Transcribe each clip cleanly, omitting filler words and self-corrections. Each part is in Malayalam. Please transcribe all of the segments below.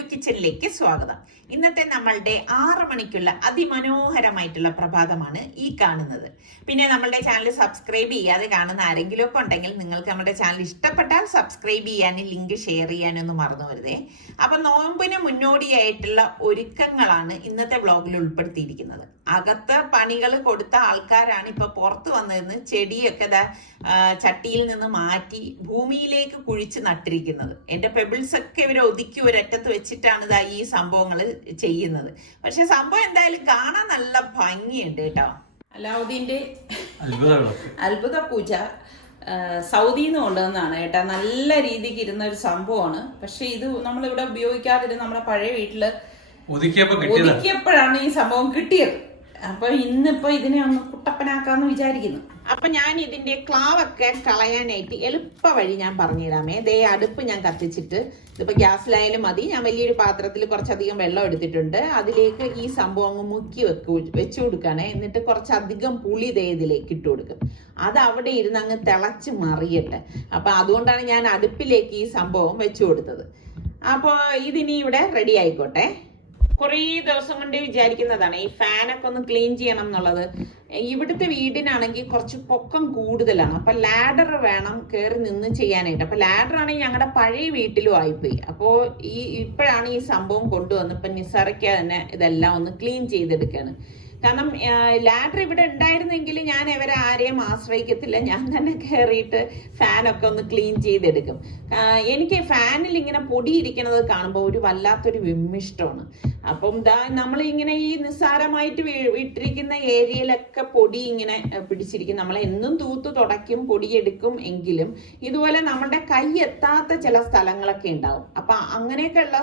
സലു കിച്ചണിലേക്ക് സ്വാഗതം. ഇന്നത്തെ നമ്മളുടെ 6 മണിക്കുള്ള അതിമനോഹരമായിട്ടുള്ള പ്രഭാതമാണ് ഈ കാണുന്നത്. പിന്നെ നമ്മളുടെ ചാനൽ സബ്സ്ക്രൈബ് ചെയ്യാതെ കാണുന്ന ആരെങ്കിലും ഒക്കെ ഉണ്ടെങ്കിൽ നിങ്ങൾക്ക് നമ്മുടെ ചാനൽ ഇഷ്ടപ്പെട്ടാൽ സബ്സ്ക്രൈബ് ചെയ്യാനും ലിങ്ക് ഷെയർ ചെയ്യാനൊന്നും മറന്നു വരുതേ. അപ്പൊ നോമ്പിന് മുന്നോടിയായിട്ടുള്ള ഒരുക്കങ്ങളാണ് ഇന്നത്തെ വ്ളോഗിൽ ഉൾപ്പെടുത്തിയിരിക്കുന്നത്. അകത്ത് പണികൾ കൊടുത്ത ആൾക്കാരാണ് ഇപ്പൊ പുറത്ത് വന്നിരുന്ന് ചെടിയൊക്കെ ചട്ടിയിൽ നിന്ന് മാറ്റി ഭൂമിയിലേക്ക് കുഴിച്ച് നട്ടിരിക്കുന്നത്. എന്റെ പെബിൾസ് ഒക്കെ ഇവർ ഒതുക്കി ഒരറ്റത്ത് വെച്ചിട്ടാണ് ഈ സംഭവങ്ങൾ ചെയ്യുന്നത്. പക്ഷെ സംഭവം എന്തായാലും കാണാൻ നല്ല ഭംഗിയുണ്ട് കേട്ടോ. അലാവുദ്ദീന്റെ അത്ഭുത പൂജ സൗദിയിൽ നിന്ന് കൊണ്ടുവന്നതാണ് കേട്ടോ. നല്ല രീതിക്ക് ഇരുന്ന ഒരു സംഭവമാണ്. പക്ഷെ ഇത് നമ്മളിവിടെ ഉപയോഗിക്കാതിരുന്ന് നമ്മുടെ പഴയ വീട്ടില് ഒതുക്കിയപ്പോഴാണ് ഈ സംഭവം കിട്ടിയത്. അപ്പൊ ഇന്നിപ്പോ ഇതിനെ ഒന്ന് കുട്ടപ്പനാക്കാന്ന് വിചാരിക്കുന്നു. അപ്പൊ ഞാൻ ഇതിന്റെ ക്ലാവൊക്കെ കളയാനായിട്ട് എളുപ്പ വഴി ഞാൻ പറഞ്ഞുതരാമേ. ദേ അടുപ്പ് ഞാൻ കത്തിച്ചിട്ട്, ഇതിപ്പോ ഗ്യാസിലായാലും മതി, ഞാൻ വലിയൊരു പാത്രത്തിൽ കുറച്ചധികം വെള്ളം എടുത്തിട്ടുണ്ട്. അതിലേക്ക് ഈ സംഭവം അങ്ങ് മുക്കി വെച്ചു കൊടുക്കണേ. എന്നിട്ട് കുറച്ചധികം പുളി ദേ ഇതിലേക്ക് ഇട്ട് കൊടുക്കും. അത് അവിടെ ഇരുന്ന് അങ്ങ് തിളച്ച് മറിയട്ടെ. അപ്പൊ അതുകൊണ്ടാണ് ഞാൻ അടുപ്പിലേക്ക് ഈ സംഭവം വെച്ചു കൊടുത്തത്. അപ്പൊ ഇതിനി ഇവിടെ റെഡി ആയിക്കോട്ടെ. കുറേ ദിവസം കൊണ്ട് വിചാരിക്കുന്നതാണ് ഈ ഫാനൊക്കെ ഒന്ന് ക്ലീൻ ചെയ്യണം എന്നുള്ളത്. ഇവിടുത്തെ വീടിനാണെങ്കിൽ കുറച്ച് പൊക്കം കൂടുതലാണ്. അപ്പൊ ലാഡർ വേണം കയറി നിന്ന് ചെയ്യാനായിട്ട്. അപ്പൊ ലാഡർ ആണെങ്കിൽ ഞങ്ങളുടെ പഴയ വീട്ടിലും ആയിപ്പോയി. അപ്പോൾ ഇപ്പോഴാണ് ഈ സംഭവം കൊണ്ടുവന്ന് ഇപ്പൊ നിസാറയ്ക്ക തന്നെ ഇതെല്ലാം ഒന്ന് ക്ലീൻ ചെയ്തെടുക്കാണ്. കാരണം ലാഡർ ഇവിടെ ഉണ്ടായിരുന്നെങ്കിൽ ഞാൻ ഇവരെ ആരെയും ആശ്രയിക്കത്തില്ല, ഞാൻ തന്നെ കയറിയിട്ട് ഫാനൊക്കെ ഒന്ന് ക്ലീൻ ചെയ്തെടുക്കും. എനിക്ക് ഫാനിൽ ഇങ്ങനെ പൊടി ഇരിക്കുന്നത് കാണുമ്പോൾ ഒരു വല്ലാത്തൊരു വിമ്മിഷ്ടമാണ്. അപ്പം നമ്മളിങ്ങനെ ഈ നിസ്സാരമായിട്ട് ഇട്ടിരിക്കുന്ന ഏരിയയിലൊക്കെ പൊടി ഇങ്ങനെ പിടിച്ചിരിക്കും. നമ്മൾ എന്നും തൂത്ത് തുടയ്ക്കും, പൊടിയെടുക്കും. എങ്കിലും ഇതുപോലെ നമ്മുടെ കൈ എത്താത്ത ചില സ്ഥലങ്ങളൊക്കെ ഉണ്ടാവും. അപ്പൊ അങ്ങനെയൊക്കെ ഉള്ള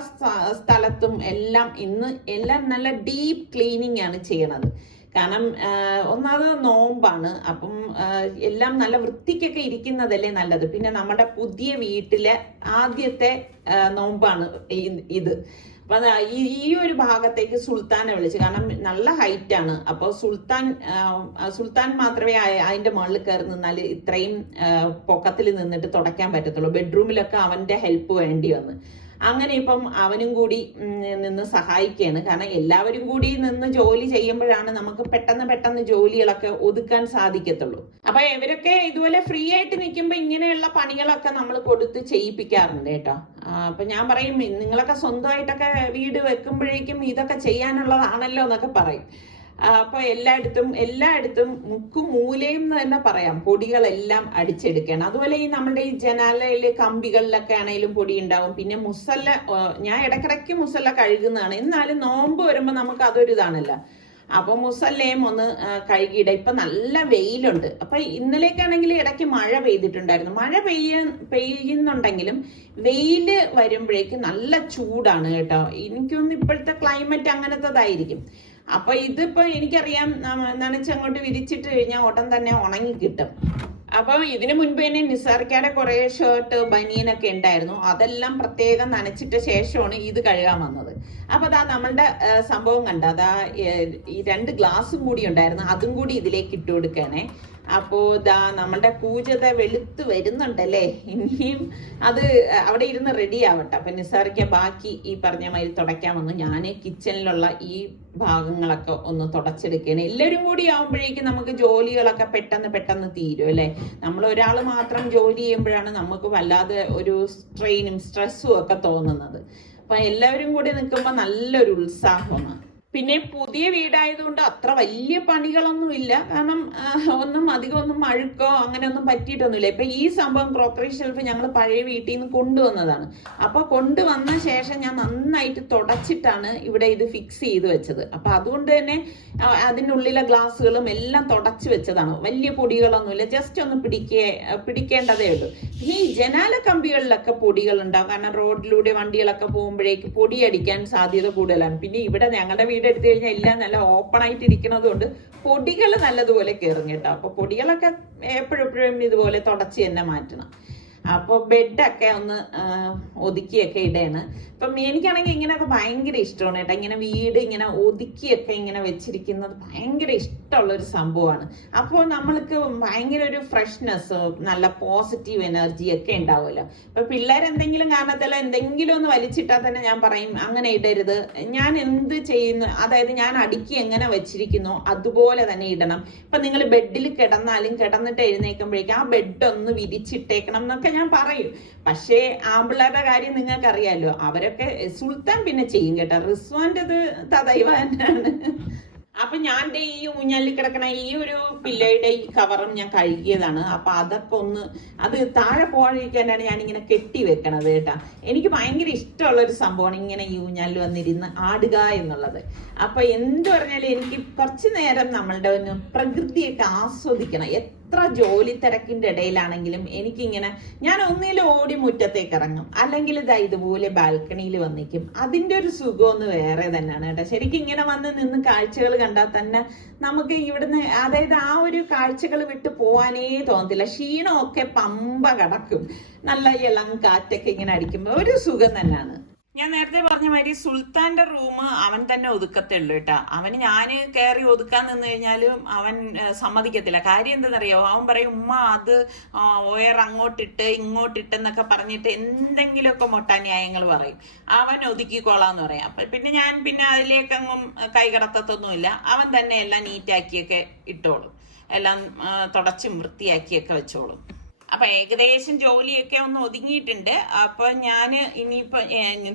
സ്ഥലത്തും എല്ലാം നല്ല ഡീപ്പ് ക്ലീനിങ് ആണ് ചെയ്യണത്. കാരണം ഒന്നാമത് നോമ്പാണ്. അപ്പം എല്ലാം നല്ല വൃത്തിക്കൊക്കെ ഇരിക്കുന്നതല്ലേ നല്ലത്. പിന്നെ നമ്മുടെ പുതിയ വീട്ടിലെ ആദ്യത്തെ നോമ്പാണ് ഇത്. അപ്പൊ ഈ ഒരു ഭാഗത്തേക്ക് സുൽത്താനെ വിളിച്ചു. കാരണം നല്ല ഹൈറ്റ് ആണ്. അപ്പോൾ സുൽത്താൻ മാത്രമേ അതിന്റെ മുകളിൽ കയറി നിന്നാൽ ഇത്രയും പൊക്കത്തിൽ നിന്നിട്ട് തുടയ്ക്കാൻ പറ്റത്തുള്ളൂ. ബെഡ്റൂമിലൊക്കെ അവന്റെ ഹെൽപ്പ് വേണ്ടി വന്ന്. അങ്ങനെ ഇപ്പം അവനും കൂടി നിന്ന് സഹായിക്കുകയാണ്. കാരണം എല്ലാവരും കൂടി നിന്ന് ജോലി ചെയ്യുമ്പോഴാണ് നമുക്ക് പെട്ടെന്ന് ജോലികളൊക്കെ ഒതുക്കാൻ സാധിക്കത്തുള്ളൂ. അപ്പൊ ഇവരൊക്കെ ഇതുപോലെ ഫ്രീ ആയിട്ട് നിൽക്കുമ്പോ ഇങ്ങനെയുള്ള പണികളൊക്കെ നമ്മൾ കൊടുത്ത് ചെയ്യിപ്പിക്കാറുണ്ട് കേട്ടോ. അപ്പൊ ഞാൻ പറയും, നിങ്ങളൊക്കെ സ്വന്തമായിട്ടൊക്കെ വീട് വെക്കുമ്പോഴേക്കും ഇതൊക്കെ ചെയ്യാനുള്ളതാണല്ലോ എന്നൊക്കെ പറയും. അപ്പൊ എല്ലായിടത്തും മുക്കും മൂലയും എന്ന് തന്നെ പറയാം, പൊടികളെല്ലാം അടിച്ചെടുക്കണം. അതുപോലെ ഈ നമ്മുടെ ഈ ജനാലയില് കമ്പികളിലൊക്കെ ആണെങ്കിലും പൊടി ഉണ്ടാവും. പിന്നെ മുസല്ല, ഞാൻ ഇടയ്ക്കിടയ്ക്ക് മുസല്ല കഴുകുന്നതാണ്. എന്നാലും നോമ്പ് വരുമ്പോ നമുക്ക് അതൊരു ഇതാണല്ലോ. അപ്പൊ മുസല്ലയും ഒന്ന് കഴുകിയിട. ഇപ്പൊ നല്ല വെയിലുണ്ട്. അപ്പൊ ഇന്നലേക്കാണെങ്കിൽ ഇടയ്ക്ക് മഴ പെയ്തിട്ടുണ്ടായിരുന്നു. മഴ പെയ്യുന്നുണ്ടെങ്കിലും വെയില് വരുമ്പോഴേക്കും നല്ല ചൂടാണ് കേട്ടോ. എനിക്കൊന്ന് ഇപ്പോഴത്തെ ക്ലൈമറ്റ് അങ്ങനത്തതായിരിക്കും. അപ്പൊ ഇതിപ്പോ എനിക്കറിയാം, നനച്ചങ്ങോട്ട് വിരിച്ചിട്ട് കഴിഞ്ഞാൽ ഉടൻ തന്നെ ഉണങ്ങി കിട്ടും. അപ്പൊ ഇതിനു മുൻപ് തന്നെ നിസാർക്കയുടെ കുറെ ഷർട്ട് ബനിയനൊക്കെ ഉണ്ടായിരുന്നു. അതെല്ലാം പ്രത്യേകം നനച്ചിട്ട ശേഷമാണ് ഇത് കഴുകാൻ വന്നത്. അപ്പൊ നമ്മളുടെ സംഭവം കണ്ട, ഈ 2 ഗ്ലാസും കൂടി ഉണ്ടായിരുന്നു. അതും കൂടി ഇതിലേക്ക് ഇട്ട് കൊടുക്കണേ. അപ്പോ നമ്മളുടെ പൂജത വെളുത്ത് വരുന്നുണ്ടല്ലേ. ഇനിയും അത് അവിടെ ഇരുന്ന് റെഡി ആവട്ടെ. അപ്പൊ നിസാറിക്ക ബാക്കി ഈ പറഞ്ഞ മാതിരി തുടയ്ക്കാൻ വന്നു. ഞാൻ കിച്ചണിലുള്ള ഈ ഭാഗങ്ങളൊക്കെ ഒന്ന് തുടച്ചെടുക്കുകയാണ്. എല്ലാവരും കൂടി ആവുമ്പോഴേക്കും നമുക്ക് ജോലികളൊക്കെ പെട്ടെന്ന് തീരും അല്ലെ. നമ്മൾ ഒരാൾ മാത്രം ജോലി ചെയ്യുമ്പോഴാണ് നമുക്ക് വല്ലാതെ ഒരു സ്ട്രെയിനും സ്ട്രെസ്സും ഒക്കെ തോന്നുന്നത്. അപ്പൊ എല്ലാവരും കൂടി നിൽക്കുമ്പോൾ നല്ലൊരു ഉത്സാഹമാണ്. പിന്നെ പുതിയ വീടായതുകൊണ്ട് അത്ര വലിയ പണികളൊന്നും ഇല്ല. കാരണം അധികം അഴുക്കോ അങ്ങനെയൊന്നും പറ്റിയിട്ടൊന്നുമില്ല. ഇപ്പൊ ഈ സംഭവം ക്രോക്കറി ഷെൽഫ് ഞങ്ങൾ പഴയ വീട്ടിൽ നിന്ന് കൊണ്ടുവന്നതാണ്. അപ്പൊ കൊണ്ടുവന്ന ശേഷം ഞാൻ നന്നായിട്ട് തുടച്ചിട്ടാണ് ഇവിടെ ഇത് ഫിക്സ് ചെയ്ത് വെച്ചത്. അപ്പൊ അതുകൊണ്ട് തന്നെ അതിനുള്ളിലെ ഗ്ലാസ്സുകളും എല്ലാം തുടച്ചു വെച്ചതാണ്. വലിയ പൊടികളൊന്നുമില്ല, ജസ്റ്റ് ഒന്ന് പിടിക്കേണ്ടതേ ഉള്ളൂ. പിന്നെ ഈ ജനാല കമ്പികളിലൊക്കെ പൊടികൾ ഉണ്ടാവും. കാരണം റോഡിലൂടെ വണ്ടികളൊക്കെ പോകുമ്പോഴേക്ക് പൊടി അടിക്കാൻ സാധ്യത കൂടുതലാണ്. പിന്നെ ഇവിടെ ഞങ്ങളുടെ വീട് എടുത്തു കഴിഞ്ഞാൽ എല്ലാം നല്ല ഓപ്പൺ ആയിട്ട് ഇരിക്കുന്നത് കൊണ്ട് പൊടികൾ നല്ലതുപോലെ കയറും കേട്ടോ. അപ്പൊ പൊടികളൊക്കെ എപ്പോഴും ഇതുപോലെ തുടച്ച് തന്നെ മാറ്റണം. അപ്പോൾ ബെഡൊക്കെ ഒന്ന് ഒതുക്കിയൊക്കെ ഇടയാണ്. ഇപ്പം എനിക്കാണെങ്കിൽ ഇങ്ങനെയൊക്കെ ഭയങ്കര ഇഷ്ടമാണ് കേട്ടോ. ഇങ്ങനെ വീട് ഇങ്ങനെ ഒതുക്കിയൊക്കെ ഇങ്ങനെ വെച്ചിരിക്കുന്നത് ഭയങ്കര ഇഷ്ടമുള്ളൊരു സംഭവമാണ്. അപ്പോൾ നമ്മൾക്ക് ഭയങ്കര ഒരു ഫ്രഷ്നെസ്, നല്ല പോസിറ്റീവ് എനർജി ഒക്കെ ഉണ്ടാവുമല്ലോ. ഇപ്പൊ പിള്ളേരെന്തെങ്കിലും കാരണത്തല്ല എന്തെങ്കിലും ഒന്ന് വലിച്ചിട്ടാൽ തന്നെ ഞാൻ പറയും അങ്ങനെ ഇടരുത്. ഞാൻ എന്ത് ചെയ്യുന്നു, അതായത് ഞാൻ അടുക്കി എങ്ങനെ വെച്ചിരിക്കുന്നു അതുപോലെ തന്നെ ഇടണം. ഇപ്പൊ നിങ്ങൾ ബെഡിൽ കിടന്നാലും കിടന്നിട്ട് എഴുന്നേൽക്കുമ്പോഴേക്കും ആ ബെഡ് ഒന്ന് വിരിച്ചിട്ടേക്കണം എന്നൊക്കെ ഞാൻ പറയും. പക്ഷേ ആമ്പിള്ളേരുടെ കാര്യം നിങ്ങൾക്ക് അറിയാലോ, അവരൊക്കെ സുൽത്താൻ പിന്നെ ചെയ്യും കേട്ടോ. റിസ്വാൻ്റെത് തദൈവാനാണ്. അപ്പൊ ഞാൻ ഈ ഊഞ്ഞാലിൽ കിടക്കണ ഈ ഒരു പില്ലയുടെ ഈ കവറും ഞാൻ കഴുകിയതാണ്. അപ്പൊ അതൊക്കെ ഒന്ന് അത് താഴെ പോകാതിരിക്കാനാണ് ഞാൻ ഇങ്ങനെ കെട്ടി വെക്കണത് കേട്ടാ. എനിക്ക് ഭയങ്കര ഇഷ്ടമുള്ള ഒരു സംഭവമാണ് ഇങ്ങനെ ഈ ഊഞ്ഞാലിൽ വന്നിരുന്ന് ആടുക എന്നുള്ളത്. അപ്പൊ എന്ത് പറഞ്ഞാലും എനിക്ക് കുറച്ചു നേരം നമ്മളുടെ ഒന്ന് പ്രകൃതിയൊക്കെ ആസ്വദിക്കണം. എത്ര ജോലി തിരക്കിന്റെ ഇടയിലാണെങ്കിലും എനിക്കിങ്ങനെ ഞാൻ ഒന്നിലും ഓടി മുറ്റത്തേക്ക് ഇറങ്ങും, അല്ലെങ്കിൽ ഇതാ ഇതുപോലെ ബാൽക്കണിയിൽ വന്നിരിക്കും. അതിന്റെ ഒരു സുഖം ഒന്ന് വേറെ തന്നെയാണ് കേട്ടോ. ശരിക്കും ഇങ്ങനെ വന്ന് നിന്ന് കാഴ്ചകൾ കണ്ടാൽ തന്നെ നമുക്ക് ഇവിടുന്ന്, അതായത് ആ ഒരു കാഴ്ചകൾ വിട്ട് പോവാനേ തോന്നത്തില്ല. ക്ഷീണമൊക്കെ പമ്പ കടക്കും. നല്ല ഇളം കാറ്റൊക്കെ ഇങ്ങനെ അടിക്കുമ്പോൾ ഒരു സുഖം തന്നെയാണ്. ഞാൻ നേരത്തെ പറഞ്ഞ മാതിരി സുൽത്താന്റെ റൂം അവൻ തന്നെ ഒതുക്കത്തേ ഉള്ളൂ കേട്ടാ. അവന് ഞാൻ കയറി ഒതുക്കാൻ നിന്ന് കഴിഞ്ഞാലും അവൻ സമ്മതിക്കത്തില്ല. കാര്യം എന്തെന്നറിയോ, അവൻ പറയും ഉമ്മ അത് ഒയർ അങ്ങോട്ടിട്ട് ഇങ്ങോട്ടിട്ടെന്നൊക്കെ പറഞ്ഞിട്ട് എന്തെങ്കിലുമൊക്കെ മൊട്ടാന്യായങ്ങൾ പറയും. അവൻ ഒതുക്കിക്കോളാന്ന് പറയാം. അപ്പൊ ഞാൻ അതിലേക്കെങ്ങും കൈ കടത്തത്തൊന്നുമില്ല. അവൻ തന്നെ എല്ലാം നീറ്റാക്കിയൊക്കെ ഇട്ടോളും, എല്ലാം തുടച്ചും വൃത്തിയാക്കിയൊക്കെ വെച്ചോളും. അപ്പൊ ഏകദേശം ജോലിയൊക്കെ ഒന്ന് ഒതുങ്ങിയിട്ടുണ്ട്. അപ്പൊ ഞാൻ ഇനിയിപ്പോ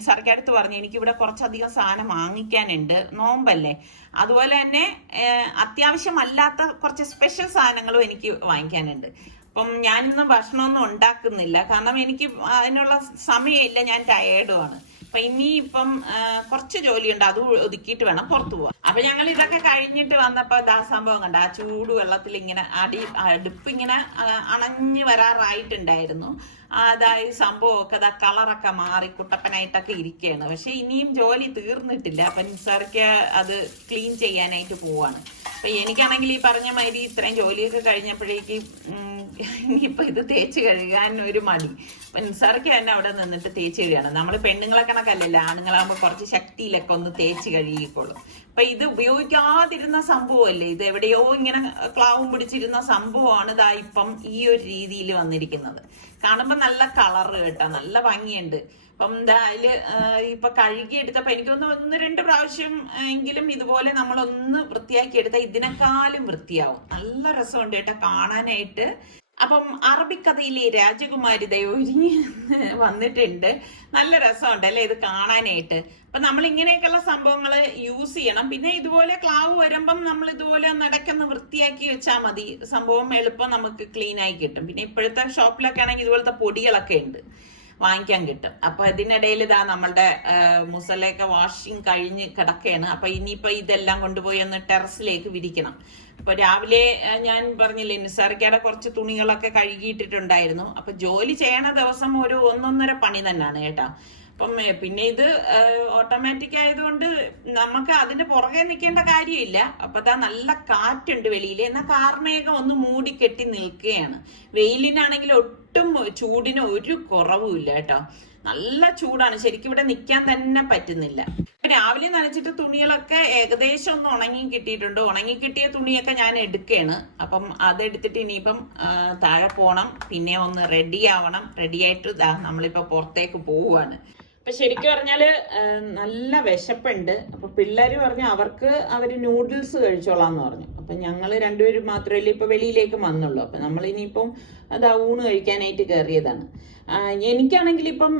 സർക്കടുത്ത് പറഞ്ഞു എനിക്കിവിടെ കുറച്ചധികം സാധനം വാങ്ങിക്കാനുണ്ട്, നോമ്പല്ലേ. അതുപോലെ തന്നെ അത്യാവശ്യമല്ലാത്ത കുറച്ച് സ്പെഷ്യൽ സാധനങ്ങളും എനിക്ക് വാങ്ങിക്കാനുണ്ട്. അപ്പം ഞാനിന്ന് ഭക്ഷണമൊന്നും ഉണ്ടാക്കുന്നില്ല, കാരണം എനിക്ക് അതിനുള്ള സമയമില്ല, ഞാൻ ടയേർഡുമാണ്. അപ്പൊ ഇനിയിപ്പം കുറച്ച് ജോലിയുണ്ട്, അത് ഒതുക്കിയിട്ട് വേണം പുറത്തു പോവാൻ. അപ്പൊ ഞങ്ങൾ ഇതൊക്കെ കഴിഞ്ഞിട്ട് വന്നപ്പോ സംഭവം കണ്ട ആ ചൂട് വെള്ളത്തിൽ ഇങ്ങനെ അടുപ്പ് ഇങ്ങനെ അണഞ്ഞു വരാറായിട്ടുണ്ടായിരുന്നു. അതായത് സംഭവമൊക്കെ കളറൊക്കെ മാറി കുട്ടപ്പനായിട്ടൊക്കെ ഇരിക്കുകയാണ്. പക്ഷെ ഇനിയും ജോലി തീർന്നിട്ടില്ല. അപ്പൊ നിസാർക്ക് അത് ക്ലീൻ ചെയ്യാനായിട്ട് പോവാണ്. അപ്പൊ എനിക്കാണെങ്കിൽ ഈ പറഞ്ഞ മാതിരി ഇത്രയും ജോലിയൊക്കെ കഴിഞ്ഞപ്പോഴേക്ക് ഇനിയിപ്പൊ ഇത് തേച്ച് കഴുകാൻ ഒരു മടി. അപ്പൊ നിസാർക്ക് തന്നെ അവിടെ നിന്നിട്ട് തേച്ച് കഴുകാണ്. നമ്മൾ പെണ്ണുങ്ങളെ കണക്കല്ലല്ലോ, ആണുങ്ങളാകുമ്പോൾ കുറച്ച് ശക്തിയിലൊക്കെ ഒന്ന് തേച്ച് കഴുകിക്കോളും. അപ്പൊ ഇത് ഉപയോഗിക്കാതിരുന്ന സംഭവമല്ലേ, ഇത് എവിടെയോ ഇങ്ങനെ ക്ലാവും പിടിച്ചിരുന്ന സംഭവമാണ് ഇതാ ഇപ്പം ഈ ഒരു രീതിയിൽ വന്നിരിക്കുന്നത്. കാണുമ്പോ നല്ല കളറ് കേട്ടോ, നല്ല ഭംഗിയുണ്ട്. അപ്പം എന്താ അതില് ഇപ്പൊ കഴുകിയെടുത്തപ്പോ എനിക്കൊന്ന് 1-2 പ്രാവശ്യം എങ്കിലും ഇതുപോലെ നമ്മളൊന്ന് വൃത്തിയാക്കി എടുത്താൽ ഇതിനെക്കാളും വൃത്തിയാവും. നല്ല രസമുണ്ട് കേട്ടോ കാണാനായിട്ട്. അപ്പം അറബിക്കഥയിലെ രാജകുമാരി ഒരുങ്ങി വന്നിട്ടുണ്ട്. നല്ല രസമുണ്ട് അല്ലെ ഇത് കാണാനായിട്ട്. അപ്പൊ നമ്മൾ ഇങ്ങനെയൊക്കെയുള്ള സംഭവങ്ങൾ യൂസ് ചെയ്യണം. പിന്നെ ഇതുപോലെ ക്ലാവ് വരുമ്പം നമ്മൾ ഇതുപോലെ നടക്കുന്ന വൃത്തിയാക്കി വെച്ചാൽ മതി, സംഭവം എളുപ്പം നമുക്ക് ക്ലീൻ ആയി കിട്ടും. പിന്നെ ഇപ്പോഴത്തെ ഷോപ്പിലൊക്കെ ആണെങ്കിൽ ഇതുപോലത്തെ പൊടികളൊക്കെ ഉണ്ട്, വാങ്ങിക്കാൻ കിട്ടും. അപ്പൊ ഇതിനിടയിൽ ഇതാ നമ്മളുടെ മുസലയൊക്കെ വാഷിങ് കഴിഞ്ഞ് കിടക്കുകയാണ്. അപ്പൊ ഇനിയിപ്പോ ഇതെല്ലാം കൊണ്ടുപോയി ഒന്ന് ടെറസിലേക്ക് വിരിക്കണം. അപ്പൊ രാവിലെ ഞാൻ പറഞ്ഞില്ലേ നിസാർക്കയുടെ കുറച്ച് തുണികളൊക്കെ കഴുകിയിട്ടിട്ടുണ്ടായിരുന്നു. അപ്പൊ ജോലി ചെയ്യണ ദിവസം ഒരു 1-1.5 പണി തന്നെയാണ് കേട്ടാ. അപ്പം പിന്നെ ഇത് ഓട്ടോമാറ്റിക് ആയതുകൊണ്ട് നമുക്ക് അതിന്റെ പുറകെ നിൽക്കേണ്ട കാര്യമില്ല. അപ്പൊ അതാ നല്ല കാറ്റുണ്ട് വെളിയിൽ, എന്നാൽ കാർമേഘം ഒന്ന് മൂടിക്കെട്ടി നിൽക്കുകയാണ്. വെയിലിനാണെങ്കിൽ ഒട്ടും ചൂടിന് ഒരു കുറവുമില്ല കേട്ടോ. നല്ല ചൂടാണ്, ശരിക്കും ഇവിടെ നിൽക്കാൻ തന്നെ പറ്റുന്നില്ല. രാവിലെ നനച്ചിട്ട് തുണികളൊക്കെ ഏകദേശം ഒന്ന് ഉണങ്ങി കിട്ടിയിട്ടുണ്ട്. ഉണങ്ങി കിട്ടിയ തുണിയൊക്കെ ഞാൻ എടുക്കുകയാണ്. അപ്പം അതെടുത്തിട്ട് ഇനിയിപ്പം താഴെ പോകണം, പിന്നെ ഒന്ന് റെഡി ആവണം. റെഡി ആയിട്ട് നമ്മളിപ്പോ പുറത്തേക്ക് പോവുകയാണ്. അപ്പൊ ശരിക്കും പറഞ്ഞാല് നല്ല വിശപ്പുണ്ട്. അപ്പൊ പിള്ളേര് പറഞ്ഞു അവര് നൂഡിൽസ് കഴിച്ചോളാന്ന് പറഞ്ഞു. അപ്പൊ ഞങ്ങള് രണ്ടുപേരും മാത്രമല്ലേ ഇപ്പൊ വെളിയിലേക്ക് വന്നുള്ളൂ. അപ്പൊ നമ്മൾ ഇനിയിപ്പം ഊണ് കഴിക്കാനായിട്ട് കയറിയതാണ്. എനിക്കാണെങ്കിൽ ഇപ്പം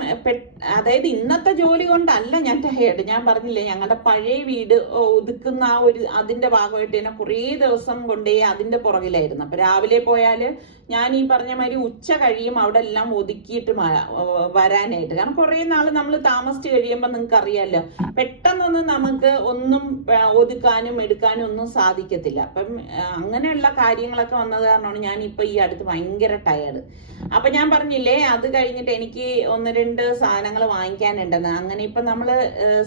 അതായത് ഇന്നത്തെ ജോലി കൊണ്ടല്ല ഞാൻ ടയേർഡ്. ഞാൻ പറഞ്ഞില്ലേ ഞങ്ങളുടെ പഴയ വീട് ഒതുക്കുന്ന അതിന്റെ ഭാഗമായിട്ട് തന്നെ കുറേ ദിവസം കൊണ്ടേ അതിന്റെ പുറകിലായിരുന്നു. അപ്പൊ രാവിലെ പോയാല് ഞാൻ ഈ പറഞ്ഞ മാതിരി ഉച്ച കഴിയും അവിടെ എല്ലാം ഒതുക്കിയിട്ട് വരാനായിട്ട്. കാരണം കുറേ നാൾ നമ്മൾ താമസിച്ച് കഴിയുമ്പോൾ നിങ്ങൾക്ക് അറിയാമല്ലോ, പെട്ടെന്നൊന്നും നമുക്ക് ഒന്നും ഒതുക്കാനും എടുക്കാനും ഒന്നും സാധിക്കത്തില്ല. അപ്പം അങ്ങനെയുള്ള കാര്യങ്ങളൊക്കെ വന്നത് കാരണമാണ് ഞാൻ ഇപ്പൊ ഈ അടുത്ത് ഭയങ്കര ടയേർഡ്. അപ്പൊ ഞാൻ പറഞ്ഞില്ലേ അത് കഴിഞ്ഞിട്ട് എനിക്ക് 1-2 സാധനങ്ങൾ വാങ്ങിക്കാനുണ്ടെന്ന്. അങ്ങനെ ഇപ്പൊ നമ്മള്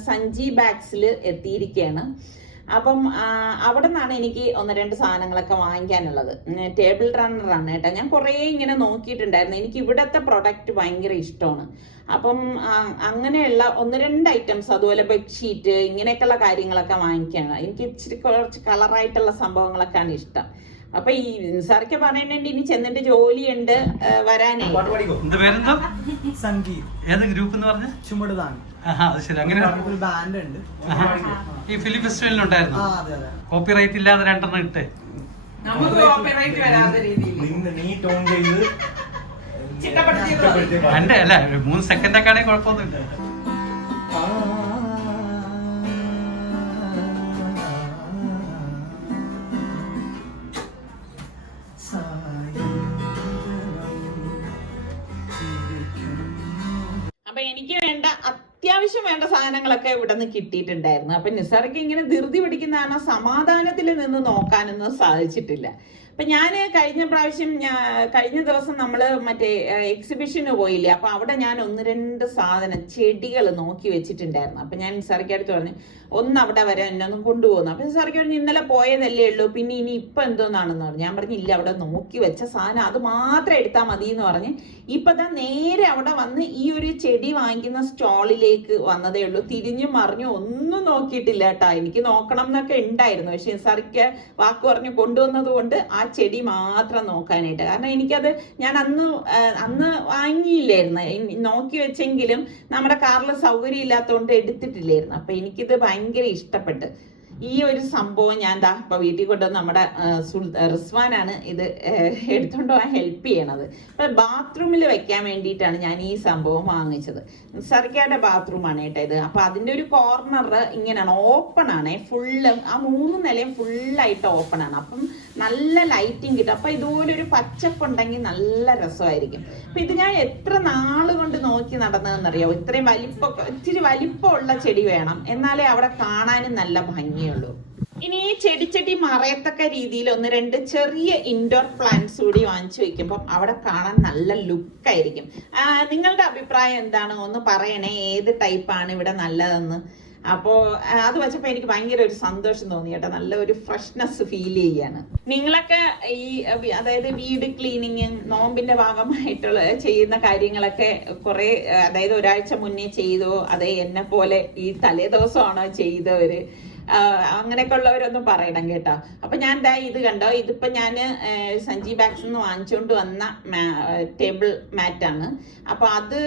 സഞ്ജി ബാഗ്സിൽ എത്തിയിരിക്കുകയാണ്. അപ്പം അവിടെ നിന്നാണ് എനിക്ക് 1-2 സാധനങ്ങളൊക്കെ വാങ്ങിക്കാനുള്ളത്. ടേബിൾ റണ്ണറാണ് കേട്ടോ. ഞാൻ കുറേ ഇങ്ങനെ നോക്കിയിട്ടുണ്ടായിരുന്നു. എനിക്ക് ഇവിടുത്തെ പ്രൊഡക്റ്റ് ഭയങ്കര ഇഷ്ടമാണ്. അപ്പം അങ്ങനെയുള്ള 1-2 ഐറ്റംസ്, അതുപോലെ ബെഡ്ഷീറ്റ്, ഇങ്ങനെയൊക്കെയുള്ള കാര്യങ്ങളൊക്കെ വാങ്ങിക്കാനാണ് എനിക്ക്. ഇച്ചിരി കുറച്ച് കളറായിട്ടുള്ള സംഭവങ്ങളൊക്കെയാണ് ഇഷ്ടം. അപ്പൊ ഈ സാറൊക്കെ പറയണേണ്ടി ഇനി ചെന്നിട്ട് ജോലിയുണ്ട് വരാനേ. ബാൻഡ് ഉണ്ട്. ഈ ഫിലിം ഫെസ്റ്റിവലിന് ഉണ്ടായിരുന്നു. കോപ്പിറൈറ്റ് ഇല്ലാതെ 2 ഇട്ട് എന്റെ അല്ല 3 സെക്കൻഡൊക്കെ ആണെങ്കിൽ കുഴപ്പമൊന്നുമില്ല. അപ്പൊ എനിക്ക് വേണ്ട അത്യാവശ്യം വേണ്ട സാധനങ്ങളൊക്കെ ഇവിടെ നിന്ന് കിട്ടിയിട്ടുണ്ടായിരുന്നു. അപ്പൊ നിസാർക്ക് ഇങ്ങനെ ധൃതി പിടിക്കുന്നതാണ്, സമാധാനത്തിൽ നിന്ന് നോക്കാനൊന്നും സാധിച്ചിട്ടില്ല. അപ്പൊ ഞാൻ കഴിഞ്ഞ ദിവസം നമ്മള് മറ്റേ എക്സിബിഷന് പോയില്ലേ, അപ്പൊ അവിടെ ഞാൻ 1-2 സാധനം ചെടികൾ നോക്കി വെച്ചിട്ടുണ്ടായിരുന്നു. അപ്പൊ ഞാൻ നിസാറിക്ക് അടുത്ത് പറഞ്ഞു, ഒന്ന് അവിടെ വരെ എന്നെ ഒന്ന് കൊണ്ടുപോകുന്നു. അപ്പൊ നിസാറിക്ക് പറഞ്ഞു, ഇന്നലെ പോയതല്ലേ ഉള്ളൂ, പിന്നെ ഇനി ഇപ്പൊ എന്തോന്നാണെന്ന് പറഞ്ഞു. ഞാൻ പറഞ്ഞു, ഇല്ല, അവിടെ നോക്കി വെച്ച സാധനം അത് മാത്രം എടുത്താൽ മതി എന്ന് പറഞ്ഞ് ഇപ്പൊ നേരെ അവിടെ വന്ന് ഈ ഒരു ചെടി വാങ്ങിക്കുന്ന സ്റ്റോളിലേക്ക് വന്നതേ ഉള്ളൂ. തിരിഞ്ഞു മറിഞ്ഞു ഒന്നും നോക്കിയിട്ടില്ല കേട്ടോ. എനിക്ക് നോക്കണം എന്നൊക്കെ ഉണ്ടായിരുന്നു, പക്ഷെ നിസാറിക്ക് വാക്ക് പറഞ്ഞു കൊണ്ടുവന്നത് കൊണ്ട് ആ ചെടി മാത്രം നോക്കാനായിട്ട്. കാരണം എനിക്കത് ഞാൻ അന്ന് വാങ്ങിയില്ലായിരുന്നു, നോക്കി വെച്ചെങ്കിലും നമ്മുടെ കാറിൽ സൗകര്യം ഇല്ലാത്തതുകൊണ്ട് എടുത്തിട്ടില്ലായിരുന്നു. അപ്പൊ എനിക്കിത് ഭയങ്കര ഇഷ്ടപ്പെട്ട്. ഈ ഒരു സംഭവം ഞാൻ ഇപ്പൊ വീട്ടിൽ കൊണ്ടുവന്ന് നമ്മുടെ റിസ്വാനാണ് ഇത് എടുത്തോണ്ട് പോകാൻ ഹെൽപ്പ് ചെയ്യണത്. അപ്പൊ ബാത്റൂമിൽ വെക്കാൻ വേണ്ടിയിട്ടാണ് ഞാൻ ഈ സംഭവം വാങ്ങിച്ചത്. സർക്കാരുടെ ബാത്റൂമാണ് കേട്ടോ ഇത്. അപ്പൊ അതിന്റെ ഒരു കോർണർ ഇങ്ങനെയാണ്, ഓപ്പൺ ആണ്, ഫുള്ള് ആ 3 നിലയും ഫുള്ളായിട്ട് ഓപ്പൺ ആണ്. അപ്പം നല്ല ലൈറ്റിങ് കിട്ടും. അപ്പൊ ഇതുപോലെ ഒരു പച്ചപ്പുണ്ടെങ്കിൽ നല്ല രസമായിരിക്കും. അപ്പൊ ഇത് ഞാൻ എത്ര നാള് കൊണ്ട് നോക്കി നടന്നതെന്നറിയാമോ? ഇത്രയും ഇച്ചിരി വലിപ്പമുള്ള ചെടി വേണം, എന്നാലേ അവിടെ കാണാനും നല്ല ഭംഗിയുള്ളൂ. ഇനി ഈ ചെടി മറയത്തക്ക രീതിയിൽ 1-2 ചെറിയ ഇൻഡോർ പ്ലാന്റ്സ് കൂടി വാങ്ങിച്ചു വെക്കുമ്പോൾ അവിടെ കാണാൻ നല്ല ലുക്കായിരിക്കും. നിങ്ങളുടെ അഭിപ്രായം എന്താണ് ഒന്ന് പറയണേ, ഏത് ടൈപ്പാണ് ഇവിടെ നല്ലതെന്ന്. അപ്പോൾ അത് വെച്ചപ്പോൾ എനിക്ക് ഭയങ്കര ഒരു സന്തോഷം തോന്നി കേട്ടോ. നല്ല ഒരു ഫ്രഷ്നെസ് ഫീൽ ചെയ്യാണ്. നിങ്ങളൊക്കെ അതായത് വീട് ക്ലീനിങ് നോമ്പിന്റെ ഭാഗമായിട്ടുള്ള ചെയ്യുന്ന കാര്യങ്ങളൊക്കെ കുറെ, അതായത് ഒരാഴ്ച മുന്നേ ചെയ്തോ, അതേ എന്നെ പോലെ ഈ തലേ ദിവസമാണോ ചെയ്തവര്, അങ്ങനെയൊക്കെ ഉള്ളവരൊന്നും പറയണം കേട്ടോ. അപ്പൊ ഞാൻ ഇത് കണ്ടോ, ഇതിപ്പോ ഞാൻ സഞ്ജി ബാഗ്സ് നിന്ന് വാങ്ങിച്ചുകൊണ്ട് വന്ന ടേബിൾ മാറ്റാണ്. അപ്പൊ അത്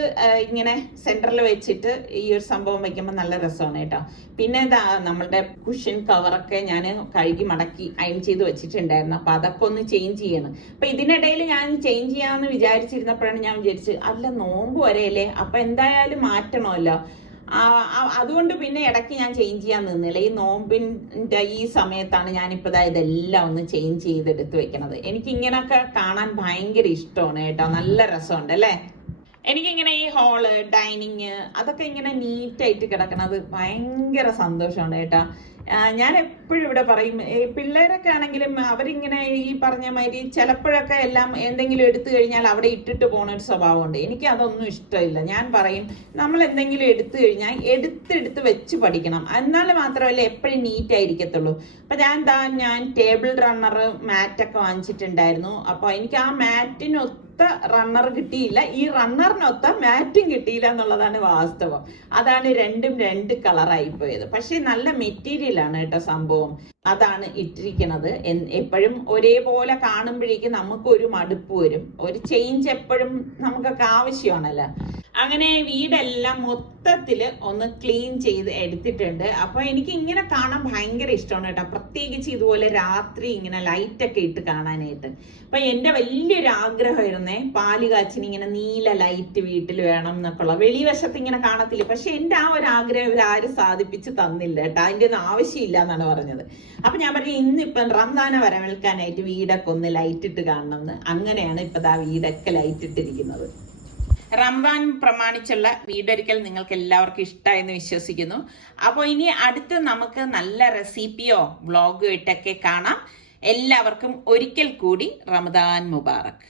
ഇങ്ങനെ സെന്ററിൽ വെച്ചിട്ട് ഈ ഒരു സംഭവം വെക്കുമ്പോൾ നല്ല രസമാണ് കേട്ടോ. പിന്നെ നമ്മളുടെ കുഷൻ കവറൊക്കെ ഞാൻ കഴുകി മടക്കി അയൺ ചെയ്ത് വെച്ചിട്ടുണ്ടായിരുന്നു. അപ്പൊ അതൊക്കെ ഒന്ന് ചേഞ്ച് ചെയ്യണം. അപ്പൊ ഇതിനിടയിൽ ഞാൻ ചേഞ്ച് ചെയ്യാമെന്ന് വിചാരിച്ചിരുന്നപ്പോഴാണ് ഞാൻ വിചാരിച്ചത്, അല്ല നോമ്പ് വരെയല്ലേ, അപ്പൊ എന്തായാലും മാറ്റണമല്ലോ. അതുകൊണ്ട് പിന്നെ ഇടയ്ക്ക് ഞാൻ ചേഞ്ച് ചെയ്യാൻ നിന്നില്ല. ഈ നോമ്പിന്റെ ഈ സമയത്താണ് ഞാനിപ്പോ ഇതെല്ലാം ഒന്ന് ചേഞ്ച് ചെയ്തെടുത്ത് വെക്കണത്. എനിക്ക് ഇങ്ങനെയൊക്കെ കാണാൻ ഭയങ്കര ഇഷ്ടമാണ് കേട്ടോ. നല്ല രസമുണ്ട് അല്ലേ? എനിക്കിങ്ങനെ ഈ ഹാള്, ഡൈനിങ് അതൊക്കെ ഇങ്ങനെ നീറ്റായിട്ട് കിടക്കണത് ഭയങ്കര സന്തോഷമാണ് കേട്ടോ. ഞാൻ എപ്പോഴും ഇവിടെ പറയും, പിള്ളേരൊക്കെ ആണെങ്കിലും അവരിങ്ങനെ ഈ പറഞ്ഞ മാതിരി ചിലപ്പോഴൊക്കെ എല്ലാം എന്തെങ്കിലും എടുത്തു കഴിഞ്ഞാൽ അവിടെ ഇട്ടിട്ട് പോണ ഒരു സ്വഭാവമുണ്ട്. എനിക്ക് അതൊന്നും ഇഷ്ടമില്ല. ഞാൻ പറയും, നമ്മൾ എന്തെങ്കിലും എടുത്തു കഴിഞ്ഞാൽ എടുത്ത് വെച്ച് പഠിക്കണം, എന്നാൽ മാത്രമല്ല എപ്പോഴും നീറ്റ് ആയിരിക്കത്തുള്ളൂ. അപ്പൊ ഞാൻ ടേബിൾ റണ്ണർ മാറ്റൊക്കെ വാങ്ങിച്ചിട്ടുണ്ടായിരുന്നു. അപ്പൊ എനിക്ക് ആ മാറ്റിനൊത്ത റണ്ണർ കിട്ടിയില്ല, ഈ റണ്ണറിനൊത്ത മാറ്റും കിട്ടിയില്ല എന്നുള്ളതാണ് വാസ്തവം. അതാണ് രണ്ടും 2 കളറായി പോയത്. പക്ഷെ നല്ല മെറ്റീരിയൽ ആണ് കേട്ടോ സംഭവം. അതാണ് ഇട്ടിരിക്കുന്നത്. എപ്പോഴും ഒരേപോലെ കാണുമ്പോഴേക്കും നമുക്കൊരു മടുപ്പ് വരും. ഒരു ചേഞ്ച് എപ്പോഴും നമുക്കൊക്കെ ആവശ്യമാണല്ലോ. അങ്ങനെ വീടെല്ലാം മൊത്തത്തിൽ ഒന്ന് ക്ലീൻ ചെയ്ത് എടുത്തിട്ടുണ്ട്. അപ്പൊ എനിക്ക് ഇങ്ങനെ കാണാൻ ഭയങ്കര ഇഷ്ടമാണ് കേട്ടോ. പ്രത്യേകിച്ച് ഇതുപോലെ രാത്രി ഇങ്ങനെ ലൈറ്റൊക്കെ ഇട്ട് കാണാനായിട്ട്. അപ്പൊ എന്റെ വലിയൊരു ആഗ്രഹമായിരുന്നേ, പാല് കാച്ചിന് ഇങ്ങനെ നീല ലൈറ്റ് വീട്ടിൽ വേണം എന്നൊക്കെ ഉള്ള. വെളിവശത്ത് ഇങ്ങനെ കാണത്തില്ല. പക്ഷെ എന്റെ ആ ഒരു ആഗ്രഹം ഇവരാരും സാധിപ്പിച്ച് തന്നില്ല കേട്ടോ. അതിന്റെ ഒന്നും ആവശ്യമില്ല എന്നാണ് പറഞ്ഞത്. അപ്പൊ ഞാൻ പറഞ്ഞു, ഇന്നിപ്പം റംദാനെ വരവേൽക്കാനായിട്ട് വീടൊക്കെ ഒന്ന് ലൈറ്റ് ഇട്ട് കാണണം എന്ന്. അങ്ങനെയാണ് ഇപ്പൊ വീടൊക്കെ ലൈറ്റ് ഇട്ടിരിക്കുന്നത്. റംദാൻ പ്രമാണിച്ചുള്ള വീടൊരിക്കൽ നിങ്ങൾക്ക് എല്ലാവർക്കും ഇഷ്ടമായെന്ന് വിശ്വസിക്കുന്നു. അപ്പോൾ ഇനി അടുത്ത് നമുക്ക് നല്ല റെസിപ്പിയോ വ്ളോഗോ ഇട്ടൊക്കെ കാണാം. എല്ലാവർക്കും ഒരിക്കൽ കൂടി റമദാൻ മുബാറക്.